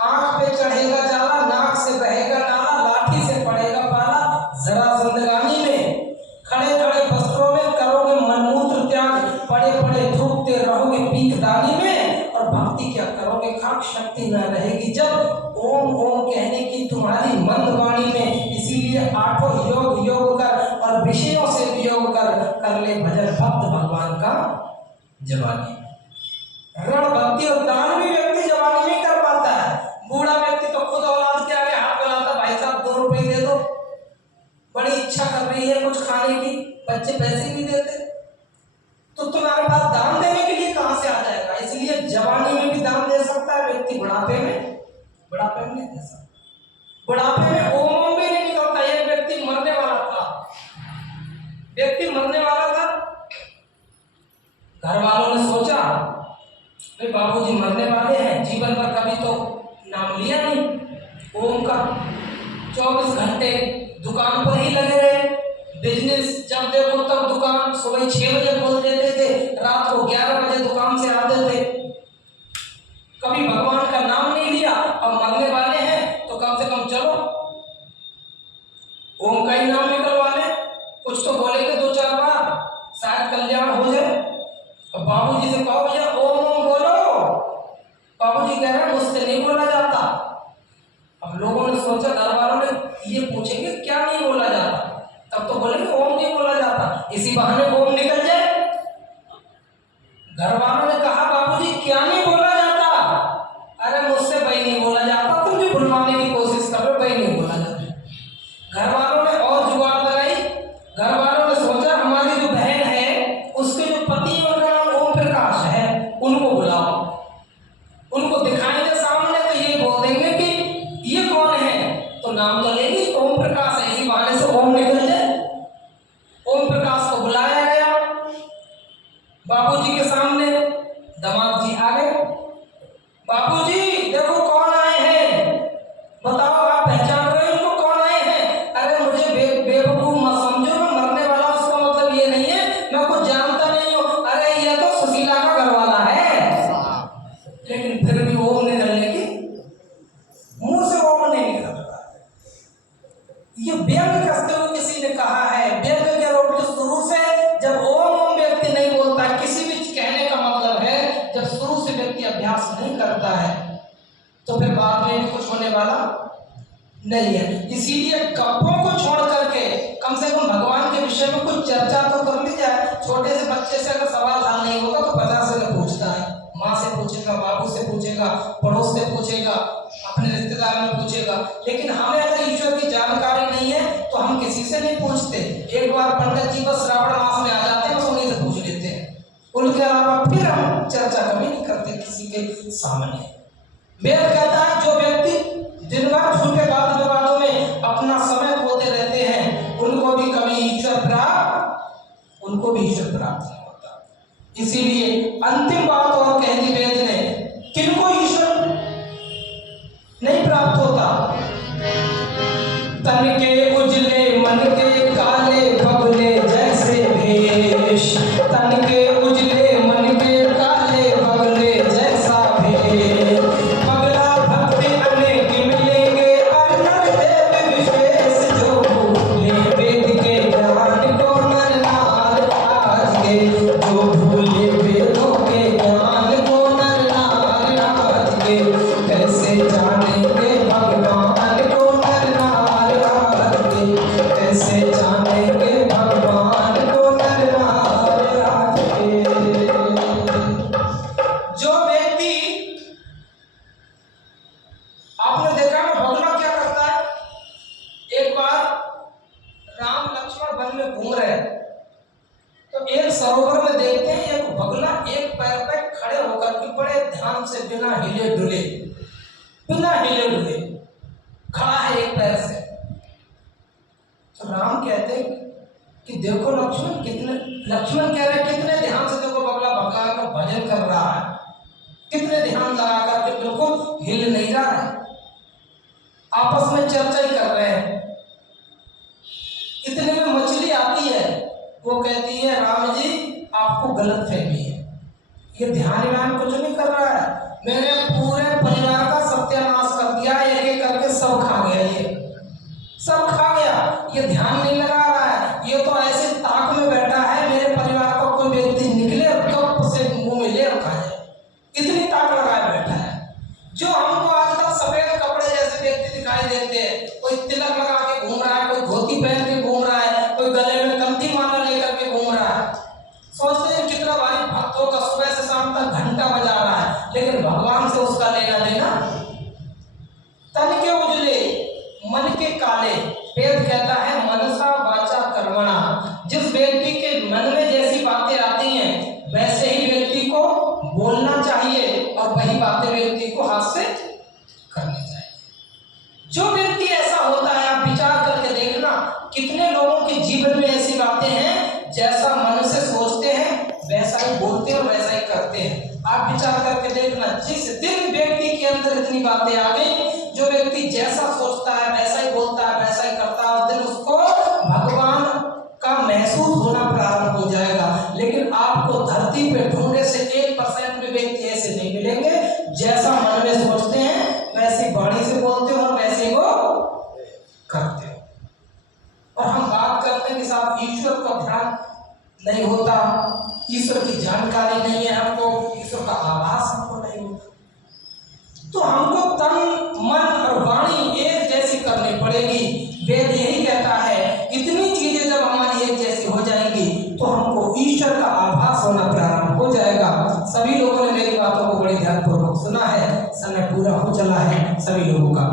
आंख पे चढ़ेगा जाला, नाक से बहेगा नाला, लाठी से पड़ेगा पाला, जरा जिंदगानी में खड़े खड़े वस्त्रों में करोगे मनमूत्र त्याग, पड़े पड़े थूकते रहोगे पीक दानी में, और भक्ति क्या करोगे खाक, शक्ति न रहेगी जब ओम ओम कहने की तुम्हारी मंद वाणी में। इसीलिए आठों योग योग कर और विषयों से वियोग कर ले भजन भक्त भगवान का जवानी में। ऋण भक्ति और दान भी व्यक्ति जवानी में कर पाता है। बूढ़ा व्यक्ति तो खुद औलाद के आगे हाथ फैलाता, भाई साहब 2 रुपए दे दो, बड़ी इच्छा कर रही है कुछ खाने की, बच्चे पैसे भी देते, तो तुम्हारे पास दान देने के लिए कहां से आ जाएगा। इसलिए जवानी में भी दान दे सकता है व्यक्ति, बुढ़ापे में नहीं दे सकता। बुढ़ापे में ओम ओम भी नहीं निकलता। एक व्यक्ति मरने वाला था, घर वालों ने सोचा भाई बाबूजी मरने वाले हैं, जीवन भर कभी तो नाम लिया नहीं ओम का, 24 घंटे दुकान पर ही लगे रहे, बिजनेस जब देखो तब दुकान, सुबह 6 बजे खोल देते थे, रात को 11 बजे दुकान से आते थे, कभी भगवान का नाम नहीं लिया। अब मरने वाले हैं तो कम से कम चलो ओम का ही नाम निकलवा ले, कुछ तो बोलेंगे 2-4 बार, शायद कल्याण हो जाए। और बाबूजी से कहो भैया ओम ओम बोलो, बाबूजी कह रहे हैं मुझसे नहीं बोला जाता। अब लोगों ने सोचा, घर वालों ने ये पूछेंगे क्या नहीं बोला जाता, तब तो बोलेंगे ओम नहीं बोला जाता, इसी बहाने ओम निकल जाए। घर वालों ने कहा बाबूजी क्या नहीं बोला जाता, अरे मुझसे भाई नहीं बोला जाता, तुम भी भुलवाने की कोशिश कर रहे हो, भाई नहीं बोला जाता। घर वालों ने और जुगाड़ लगाई, घर वालों ने सोचा हमारी जो बहन है उसके जो पति और नाम ओम प्रकाश है उनको बुलाओ, उनको दिखाएंगे सामने तो ये बोल देंगे कि ये कौन है, तो नाम तो लेंगे ओम प्रकाश है, इसी बहाने से ओम निकल जाए। ओम प्रकाश को बुलाया गया बाबूजी के सामने, दामाद जी आ गए, बाबूजी देखो कौन आए हैं, बताओ आप पहचान रहे हो इनको, कौन आए हैं। अरे मुझे बेवकूफ मत समझो, मैं मरने वाला हूं, उसका मतलब ये नहीं है मैं कुछ जानता नहीं हूं, अरे ये तो सुशीला का घर वाला है। लेकिन फिर भी ओम निकलने की, मुंह से ओम नहीं निकल रहा। ये व्यंग करते हुए किसी ने कहा है, व्यंग के रूप में शुरू से जब ओम ओम व्यक्ति नहीं बोलता, किसी भी कहने का मतलब है जब शुरू से व्यक्ति अभ्यास नहीं करता है तो फिर बाद में भी कुछ होने वाला नहीं है। इसीलिए गप्पों को छोड़ करके कम से कम भगवान के विषय में कुछ चर्चा तो कर ली जाए। छोटे से बच्चे से अगर सवाल हल नहीं होगा तो 50 से पूछता है, माँ से पूछेगा, बाबू से पूछेगा, पड़ोस से पूछेगा, अपने रिश्तेदार में पूछेगा, लेकिन हमें अगर ईश्वर की जानकारी नहीं है तो हम किसी से नहीं पूछते। एक बार पंडित जी बस श्रावण मास में आ जाते हैं, बस उन्हीं से पूछ लेते हैं, उनके अलावा फिर हम चर्चा कभी नहीं करते किसी के सामने। वेद कहता है जो व्यक्ति दिन भर झूठे वाद विवादों में अपना समय खोते रहते हैं उनको भी कभी ईश्वर प्राप्त नहीं होता। इसीलिए अंतिम बात और कह दी वेद ने, किनको ईश्वर नहीं प्राप्त होता, तन के उजले मन के काले बगले जैसे भेष, तन के उजले मन के काले बगले जैसा भेष, पगला भक्ति अनेक मिलेंगे अर्नब देव विशेष, जो भूले वेद के ज्ञान को नर नार आज के, जो भूले वेदों के ज्ञान को नर नार आज के, कैसे जानेंगे भगवान को नर नार आज के, कैसे जानेंगे भगवान को नर नार आज के। जो व्यक्ति, आपने देखा ना भगवान क्या करता है, एक बार राम लक्ष्मण वन में घूम रहे हैं तो एक सरोवर में देखते हैं एक बगुला एक पैर पे खड़े होकर के बड़े ध्यान से बिना हिले डुले खड़ा है एक पैर से। तो राम कहते हैं कि देखो लक्ष्मण कह रहे कितने ध्यान से देखो बगला भगा कर भजन कर रहा है, कितने ध्यान लगा करके बिल्कुल हिल नहीं रहा है। आपस में चर्चा ही कर रहे हैं, इतने में मछली आती है, वो कहती है राम जी आपको गलत फहमी है, ये ध्यान कुछ नहीं कर रहा है, मैंने पूरे परिवार का सत्यानाश देते हैं, कोई तिलक लगा के घूम रहा है, कोई धोती पहन के घूम रहा है, कोई गले में कंठी माला लेकर के घूम रहा है। सोचते हैं कितना भारी भक्त होगा, सुबह से शाम तक घंटा बजा रहा है, लेकिन भगवान से उसका लेना देना। तन के उजले मन के काले, वेद कहता है मनसा वाचा कर्मणा। जिस व्यक्ति के मन में जैसी बातें आती हैं वैसे ही व्यक्ति को बोलना चाहिए और वही बातें व्यक्ति को हाथ से करनी चाहिए। जो व्यक्ति ऐसा होता है, आप विचार करके देखना कितने लोगों के जीवन में ऐसी बातें हैं, जैसा मन से सोचते हैं वैसा ही बोलते हैं और वैसा ही करते हैं। आप विचार करके देखना, जिस दिन व्यक्ति के अंदर इतनी बातें आ गई, जो व्यक्ति जैसा सोचता है वैसा ही बोलता है वैसा ही करता है, उस दिन उसको भगवान का महसूस होना प्रारंभ हो जाएगा। लेकिन आपको धरती पे ढूंढने से 1% भी व्यक्ति ऐसे नहीं मिलेंगे, जैसा मन में सोचते हैं वैसे वाणी से बोलते हो और वैसे ही वो करते हो। और हम बात करते हैं कि साहब ईश्वर का ध्यान नहीं होता, ईश्वर की जानकारी नहीं है हमको, ईश्वर का आभास हमको नहीं होता, तो हमको तन मन और वाणी एक जैसी करनी पड़ेगी। वेद यही कहता है इतनी चीजें जब हमारी एक जैसी हो जाएंगी तो हमको ईश्वर का आभास होना प्रारंभ हो जाएगा। सभी लोगों ने मेरी बातों को बड़े ध्यानपूर्वक सुना है, समय पूरा हो चला है सभी लोगों का।